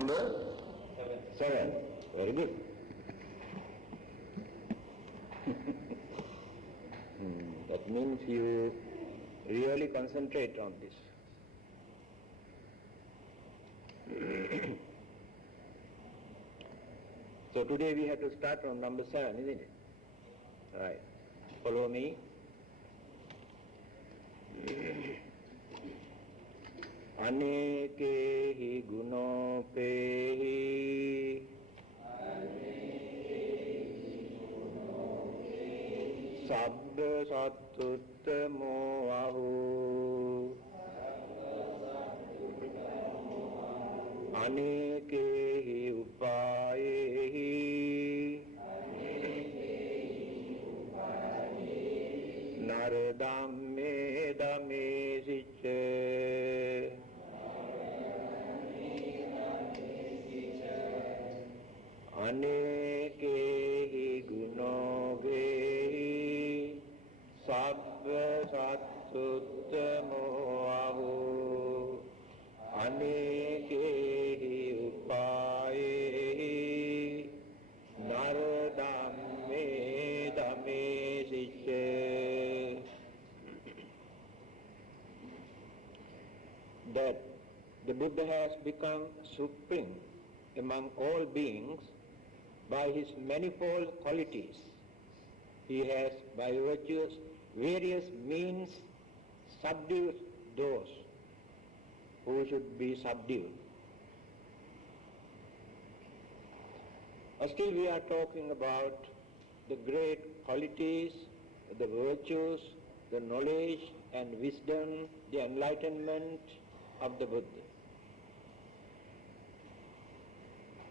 Number 7. Very good. That means you really concentrate on this. So today we have to start from number 7, isn't it? Right. Follow me. Anekehi gunopehi sabba sattuttamo ahu anekehi upayehi naradamme damesice anekehi gunogehi sabba sattuttamo ahu anekehi upayehi naradamme damesice. That the Buddha has become supreme among all beings by his manifold qualities. He has, by various means, subdued those who should be subdued. Still we are talking about the great qualities, the virtues, the knowledge and wisdom, the enlightenment of the Buddha.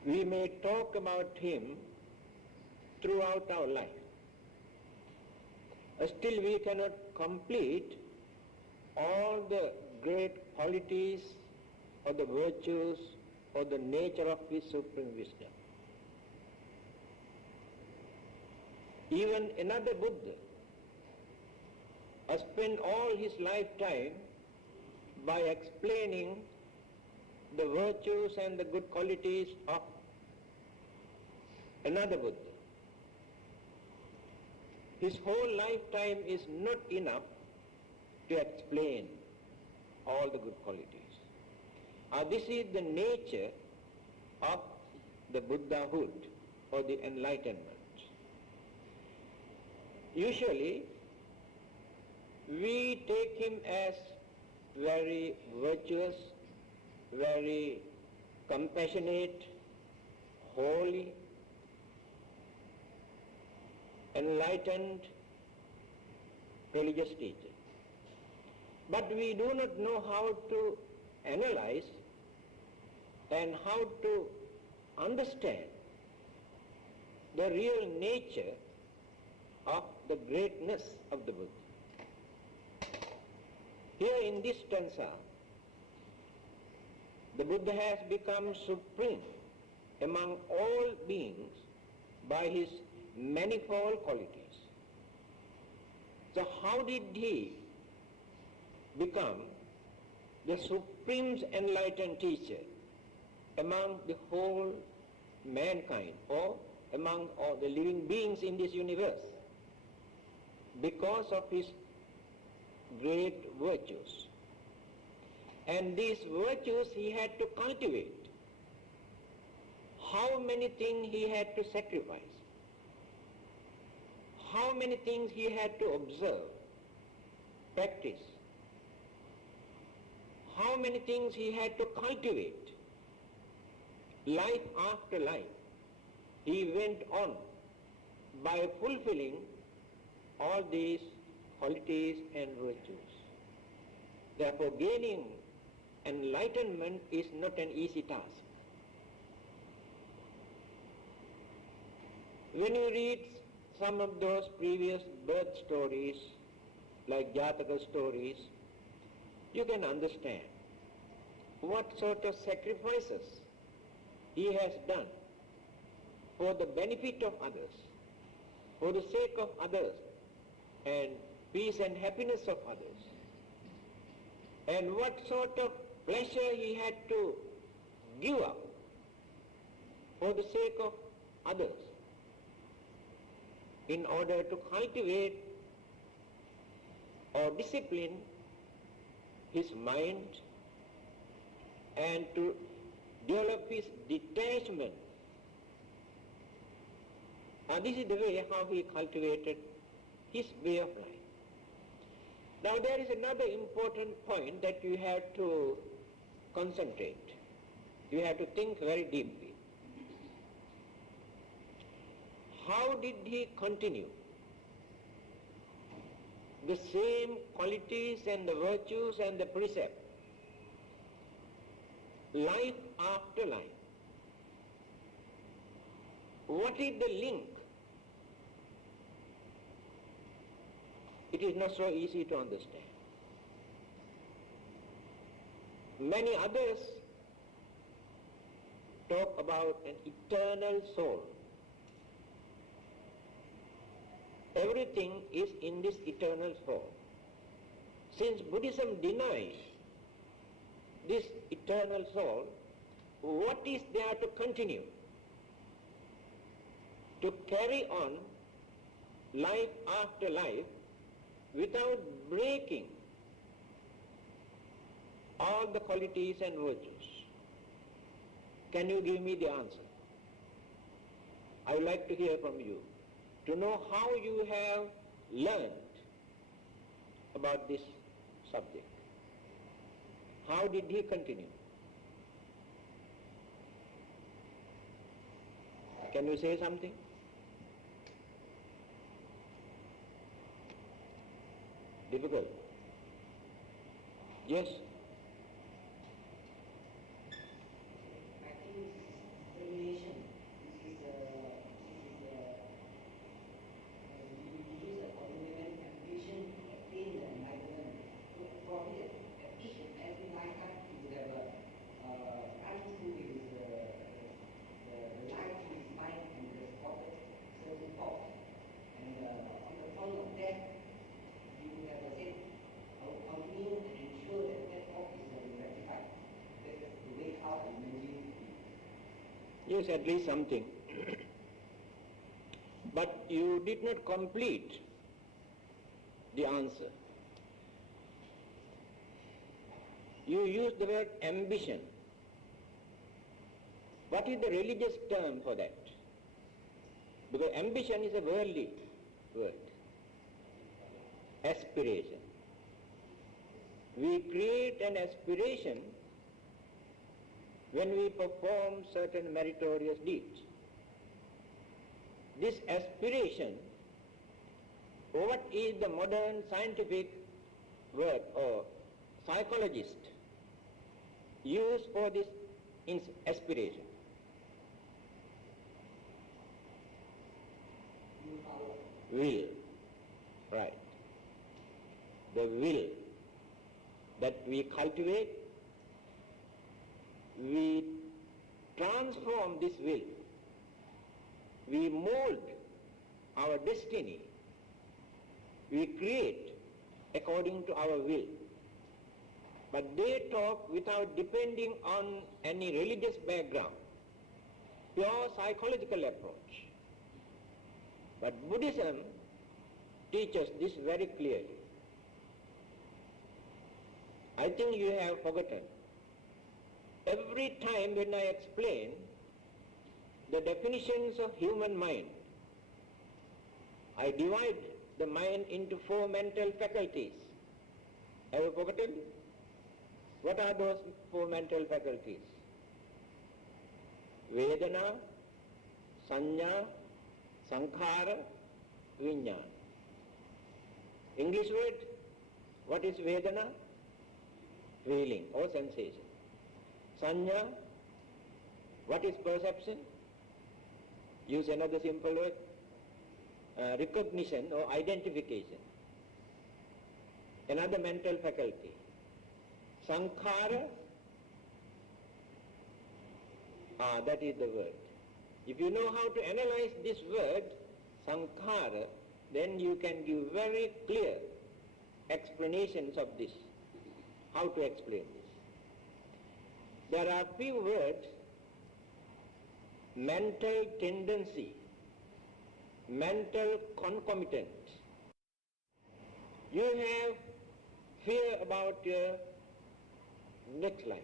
We may talk about him throughout our life. Still we cannot complete all the great qualities or the virtues or the nature of his supreme wisdom. Even another Buddha spent all his lifetime by explaining the virtues and the good qualities of another Buddha. His whole lifetime is not enough to explain all the good qualities. This is the nature of the Buddhahood or the enlightenment. Usually, we take him as very virtuous, very compassionate, holy, enlightened religious teacher. But we do not know how to analyze and how to understand the real nature of the greatness of the Buddha. Here in this stanza, the Buddha has become supreme among all beings by his manifold qualities. So how did he become the supreme enlightened teacher among the whole mankind or among all the living beings in this universe? Because of his great virtues. And these virtues he had to cultivate. How many things he had to sacrifice? How many things he had to observe, practice? How many things he had to cultivate? Life after life, he went on by fulfilling all these qualities and virtues. Therefore, gaining enlightenment is not an easy task. When you read some of those previous birth stories, like Jataka stories, you can understand what sort of sacrifices he has done for the benefit of others, for the sake of others, and peace and happiness of others, and what sort of pleasure he had to give up for the sake of others, in order to cultivate or discipline his mind and to develop his detachment. And this is the way how he cultivated his way of life. Now there is another important point that you have to concentrate. You have to think very deeply. How did he continue the same qualities and the virtues and the precepts life after life? What is the link? It is not so easy to understand. Many others talk about an eternal soul. Everything is in this eternal soul. Since Buddhism denies this eternal soul, what is there to continue? To carry on life after life without breaking all the qualities and virtues? Can you give me the answer? I would like to hear from you, to know how you have learned about this subject. How did he continue? Can you say something? Difficult? Yes? Yes, at least something. But you did not complete the answer. You used the word ambition. What is the religious term for that? Because ambition is a worldly word. Aspiration. We create an aspiration when we perform certain meritorious deeds. This aspiration, what is the modern scientific word or psychologist use for this aspiration? Will. Right. The will that we cultivate, we transform this will. We mold our destiny. We create according to our will. But they talk without depending on any religious background, pure psychological approach. But Buddhism teaches this very clearly. I think you have forgotten. Every time when I explain the definitions of human mind, I divide the mind into 4 mental faculties. Have you forgotten? What are those 4 mental faculties? Vedana, Sanya, Sankhara, Vijnana. English word, what is Vedana? Feeling or sensation. Sanya, what is perception? Use another simple word. Recognition or identification. Another mental faculty. Sankhara, that is the word. If you know how to analyze this word, Sankhara, then you can give very clear explanations of this. How to explain this? There are few words mental tendency, mental concomitants. You have fear about your next life.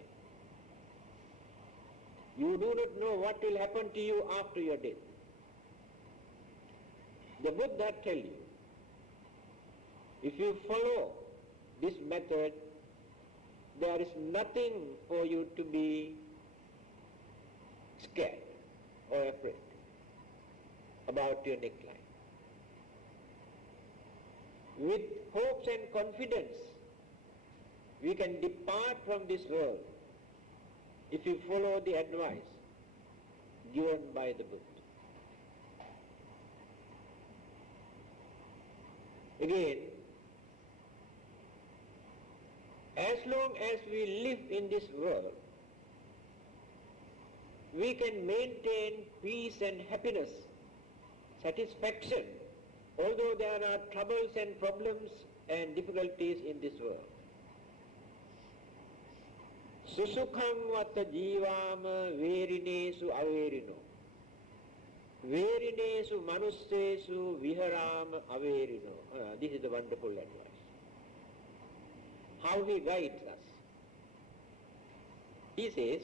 You do not know what will happen to you after your death. The Buddha tells you, if you follow this method, there is nothing for you to be scared or afraid about your next life. With hopes and confidence, we can depart from this world if you follow the advice given by the Buddha. Again, as long as we live in this world, we can maintain peace and happiness, satisfaction, although there are troubles and problems and difficulties in this world. Susukham vata jivama verinesu averino. Verinesu manussesu viharama averino. This is the wonderful advice. How he guides us. He says,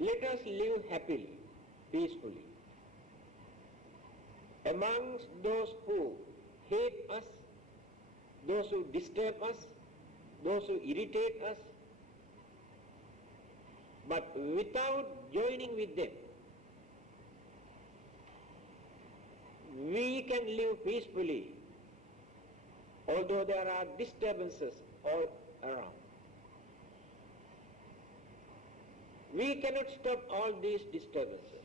let us live happily, peacefully. Amongst those who hate us, those who disturb us, those who irritate us, but without joining with them, we can live peacefully, although there are disturbances all around. We cannot stop all these disturbances.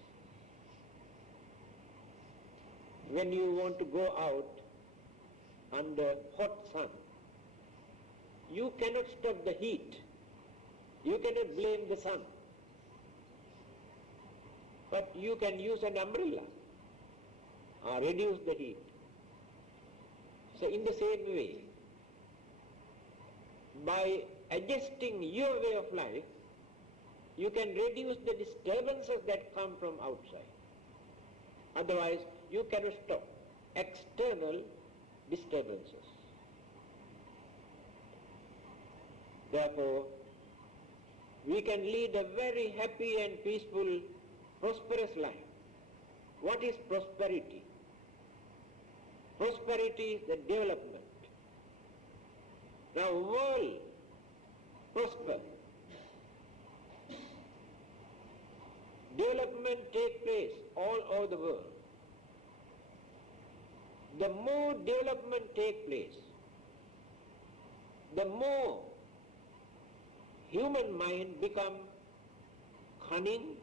When you want to go out under hot sun, you cannot stop the heat. You cannot blame the sun. But you can use an umbrella or reduce the heat. So in the same way, by adjusting your way of life, you can reduce the disturbances that come from outside. Otherwise, you cannot stop external disturbances. Therefore, we can lead a very happy and peaceful, prosperous life. What is prosperity? Prosperity is the development. Now, world prosper. Development takes place all over the world. The more development takes place, the more human mind become cunning,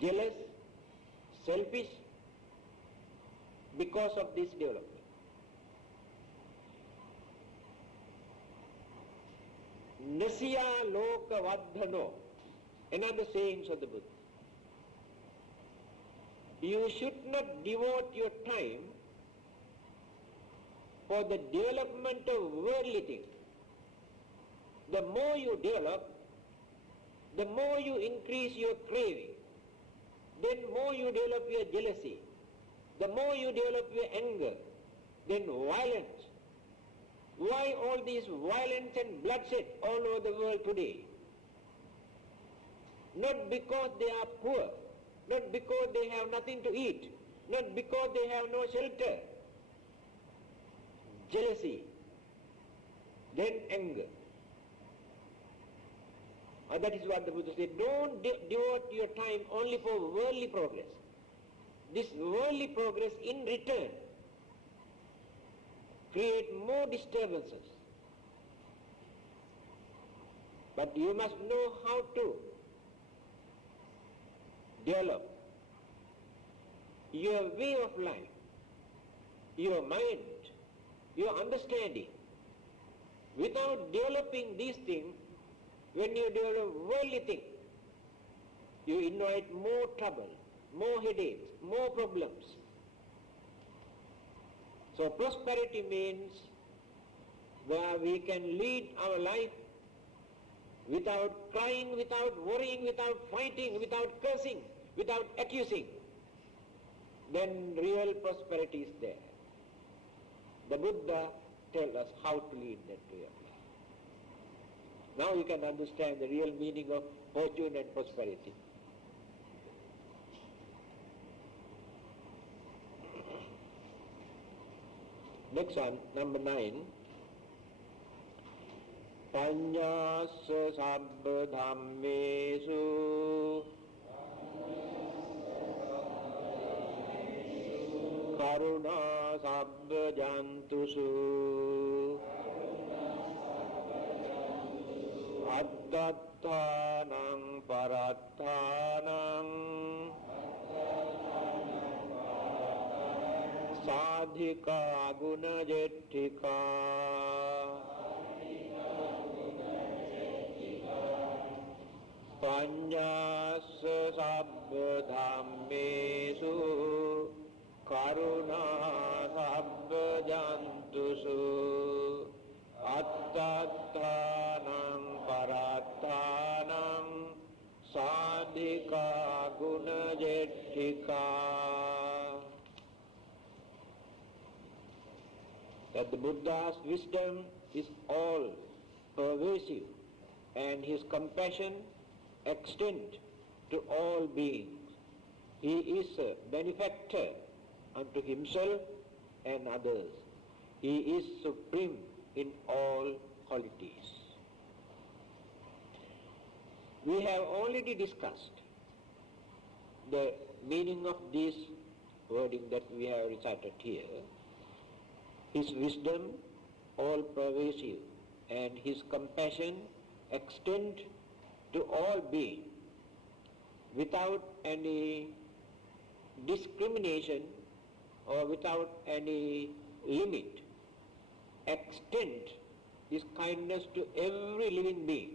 jealous, selfish because of this development. Nasya loka vadhano, another saying of the Buddha. You should not devote your time for the development of worldly things. The more you develop, the more you increase your craving, then more you develop your jealousy, the more you develop your anger, then violence. Why all this violence and bloodshed all over the world today? Not because they are poor, not because they have nothing to eat, not because they have no shelter. Jealousy, then anger. That is what the Buddha said. Don't devote your time only for worldly progress. This worldly progress in return create more disturbances. But you must know how to develop your way of life, your mind, your understanding. Without developing these things, when you develop worldly things, you invite more trouble, more headaches, more problems. So prosperity means where we can lead our life without crying, without worrying, without fighting, without cursing, without accusing, then real prosperity is there. The Buddha tells us how to lead that way of life. Now you can understand the real meaning of fortune and prosperity. Next one, number 9. Panyasa sabba dhammesu karuna sabba jantusu attathanam parathanam sadhika guna jetthika panyasa sabba dhammesu karuna sabba jantusu attathanam parathanam sadhika guna jetthika. That the Buddha's wisdom is all pervasive and his compassion extends to all beings. He is a benefactor unto himself and others. He is supreme in all qualities. We have already discussed the meaning of this wording that we have recited here. His wisdom all pervasive and his compassion extend to all beings without any discrimination or without any limit. Extend this kindness to every living being.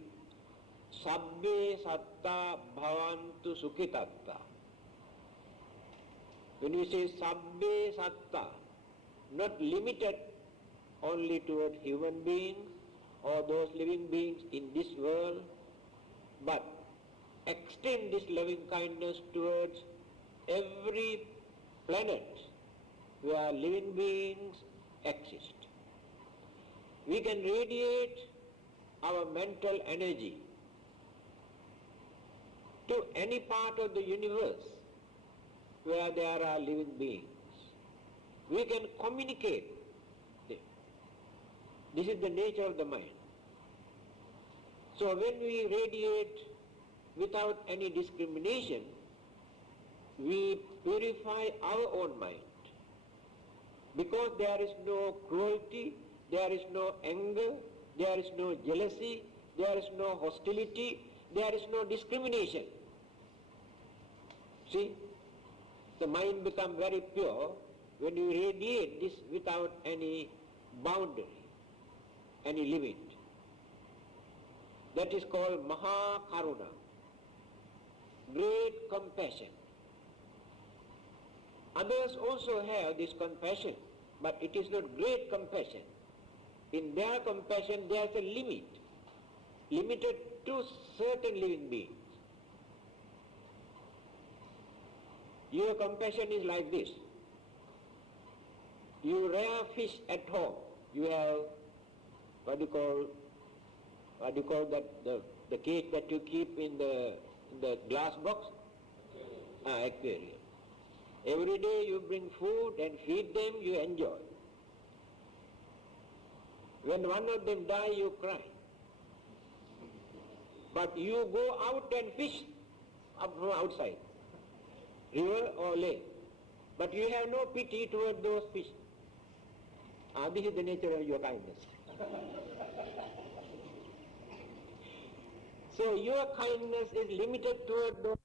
Sabbe satta bhavantu sukhitatta. When we say sabbe satta, not limited only toward human beings or those living beings in this world, but extend this loving kindness towards every planet where living beings exist. We can radiate our mental energy to any part of the universe where there are living beings. We can communicate them. This is the nature of the mind. So when we radiate without any discrimination, we purify our own mind. Because there is no cruelty, there is no anger, there is no jealousy, there is no hostility, there is no discrimination. See, the mind becomes very pure when you radiate this without any boundary, any limit. That is called Maha Karuna, great compassion. Others also have this compassion, but it is not great compassion. In their compassion there is a limit, limited to certain living beings. Your compassion is like this. You rear fish at home. You have, what do you call that, the cage that you keep in the glass box? Aquarium. Every day you bring food and feed them, you enjoy. When one of them die, you cry. But you go out and fish up from outside, river or lake. But you have no pity toward those fish. This is the nature of your kindness. So your kindness is limited toward those.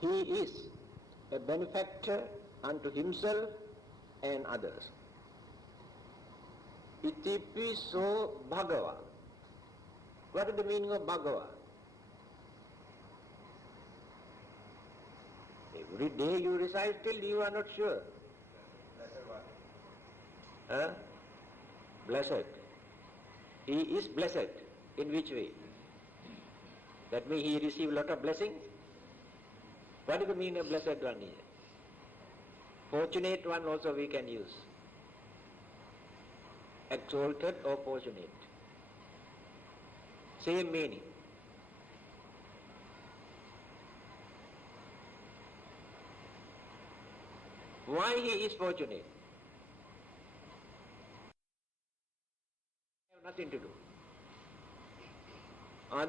He is a benefactor unto himself and others. Itipi so Bhagava. What is the meaning of Bhagava? Every day you recite till you are not sure. Blessed. He is blessed. In which way? That means he received a lot of blessings? What is the meaning of blessed one here? Fortunate one also we can use. Exalted or fortunate. Same meaning. Why he is fortunate? Have nothing to do.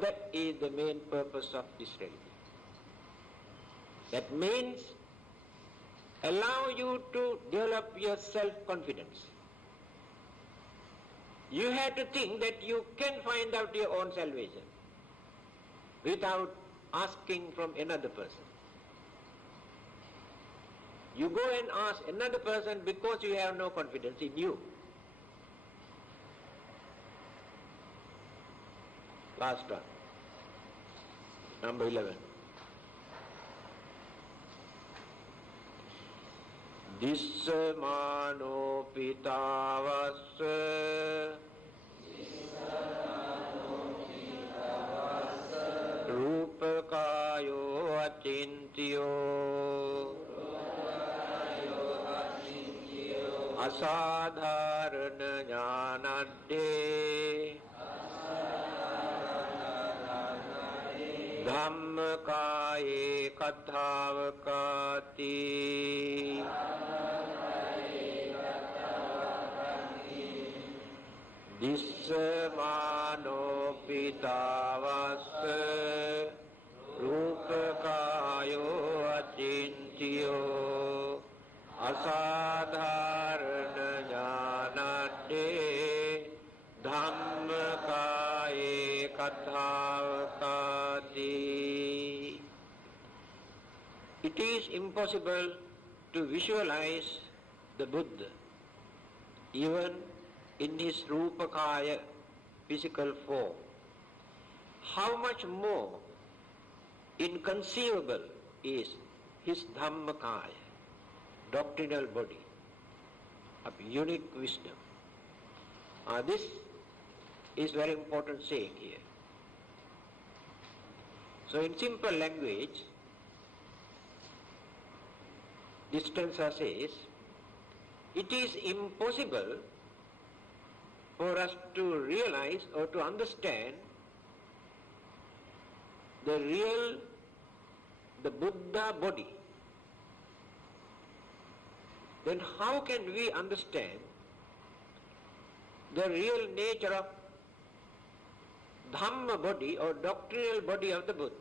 That is the main purpose of this religion. That means allow you to develop your self-confidence. You have to think that you can find out your own salvation without asking from another person. You go and ask another person because you have no confidence in you. Last one, number 11. Dissamano pitavassa rupakayo achintyo asadharana jnanadde dhammakaye kathavakati dissamano pitavassa rupakayo achintyo asadharana jnanadde dhammakaye kathavakati. It is impossible to visualize the Buddha even in his Rupakaya physical form. How much more inconceivable is his Dhammakaya, doctrinal body of unique wisdom. This is very important saying here. So in simple language, Dispenza says, it is impossible for us to realize or to understand the Buddha body. Then how can we understand the real nature of Dhamma body or doctrinal body of the Buddha?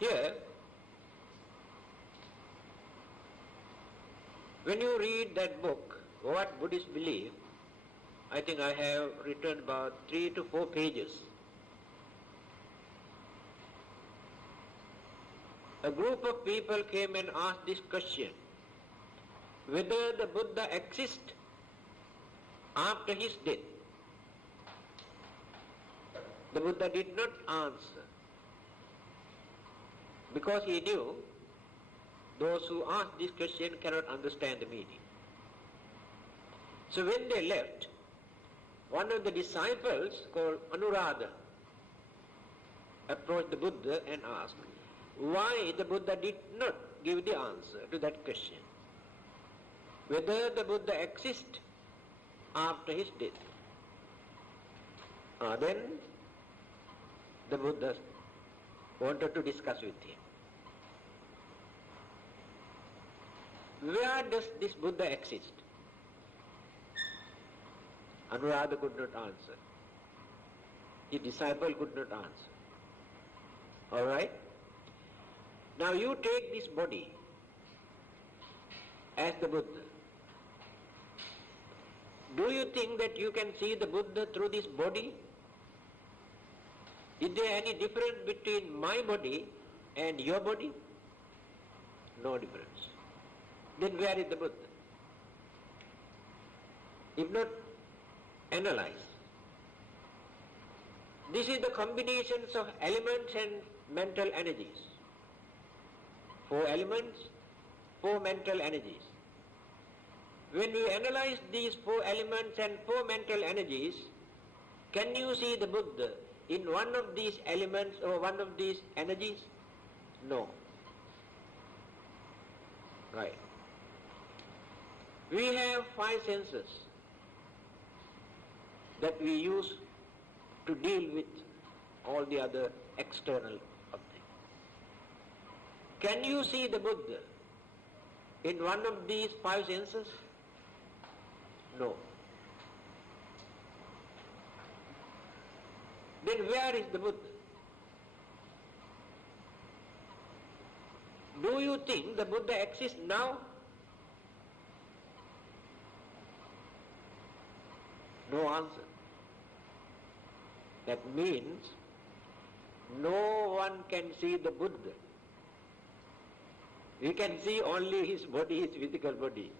Here, when you read that book, What Buddhists Believe, I think I have written about 3 to 4 pages. A group of people came and asked this question, whether the Buddha exists after his death. The Buddha did not answer, because he knew those who asked this question cannot understand the meaning. So when they left, one of the disciples called Anuradha approached the Buddha and asked why the Buddha did not give the answer to that question, whether the Buddha exists after his death. Then the Buddha wanted to discuss with him. Where does this Buddha exist? Anuradha could not answer. His disciple could not answer. All right? Now you take this body as the Buddha. Do you think that you can see the Buddha through this body? Is there any difference between my body and your body? No difference. Then where is the Buddha? If not, analyze. This is the combinations of elements and mental energies. 4 elements four mental energies. When we analyze these four elements and four mental energies, can you see the Buddha in one of these elements or one of these energies? No. Right. We have five senses that we use to deal with all the other external objects. Can you see the Buddha in one of these five senses? No. Then where is the Buddha? Do you think the Buddha exists now? No answer. That means no one can see the Buddha. We can see only his body, his physical body.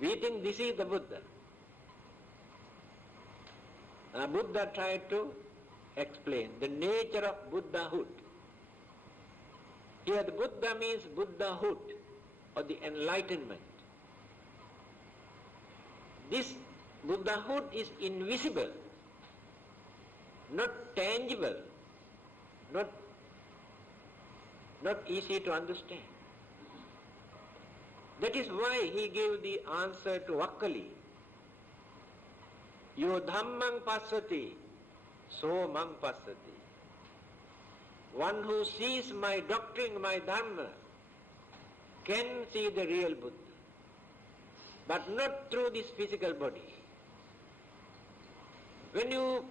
We think this is the Buddha. Buddha tried to explain the nature of Buddhahood. Here the Buddha means Buddhahood or the enlightenment. This Buddhahood is invisible, not tangible, not easy to understand. That is why he gave the answer to Vakkali. Yo dhammang passati, so mang passati. One who sees my doctrine, my dharma, can see the real Buddha, but not through this physical body. When you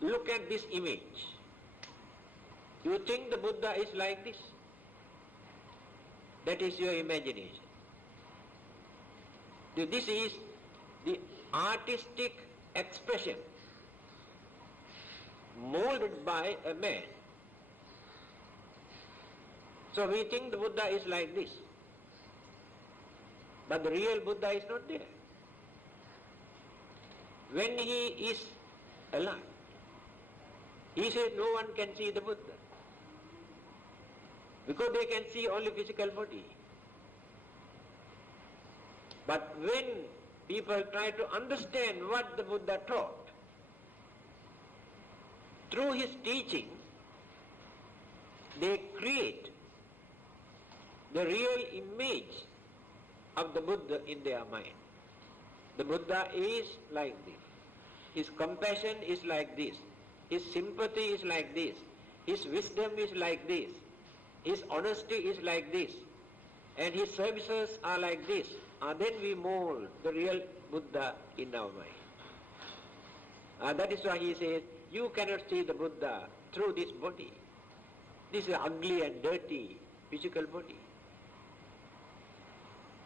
look at this image, you think the Buddha is like this? That is your imagination. This is the artistic expression molded by a man. So we think the Buddha is like this. But the real Buddha is not there. When he is alive, he says no one can see the Buddha, because they can see only physical body. But when people try to understand what the Buddha taught, through his teaching, they create the real image of the Buddha in their mind. The Buddha is like this. His compassion is like this. His sympathy is like this. His wisdom is like this. His honesty is like this. And his services are like this. And then we mold the real Buddha in our mind. That is why he says, you cannot see the Buddha through this body. This is ugly and dirty physical body.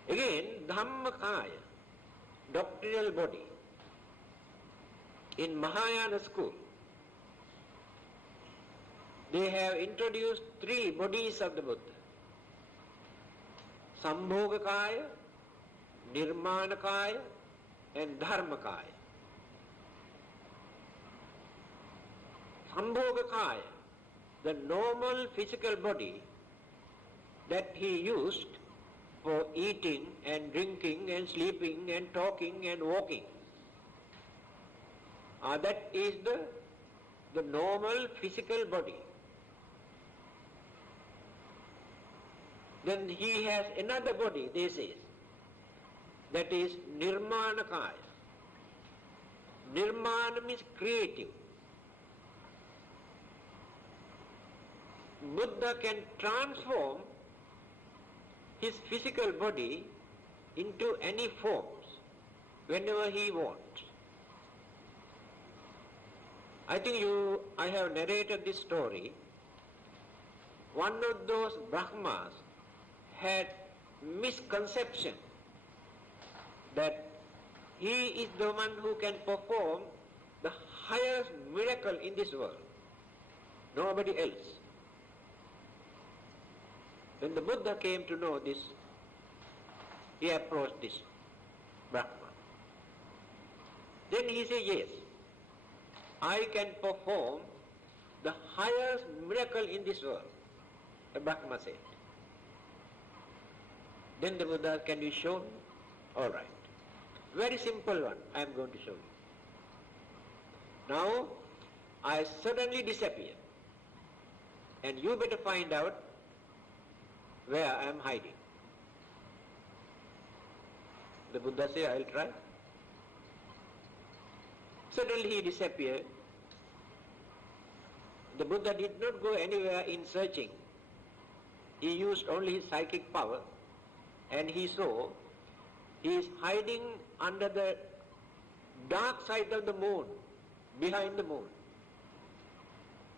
Again, Dhammakaya, doctrinal body. In Mahayana school, they have introduced three bodies of the Buddha. Sambhogakaya, Nirmanakaya, and Dharmakaya. Sambhogakaya, the normal physical body that he used for eating and drinking and sleeping and talking and walking. That is the normal physical body. Then he has another body, they say, that is Nirmanakaya. Nirmana means creative. Buddha can transform his physical body into any forms whenever he wants. I think I have narrated this story. One of those Brahmas had misconception that he is the one who can perform the highest miracle in this world. Nobody else. When the Buddha came to know this, he approached this Brahma. Then he said, yes, I can perform the highest miracle in this world, the Brahma said. Then the Buddha can be shown. All right. Very simple one I am going to show you. Now, I suddenly disappear. And you better find out where I am hiding. The Buddha said, I'll try. Suddenly he disappeared. The Buddha did not go anywhere in searching. He used only his psychic power, and he saw he is hiding under the dark side of the moon, behind the moon.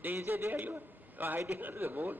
Then he said, there you are hiding under the moon.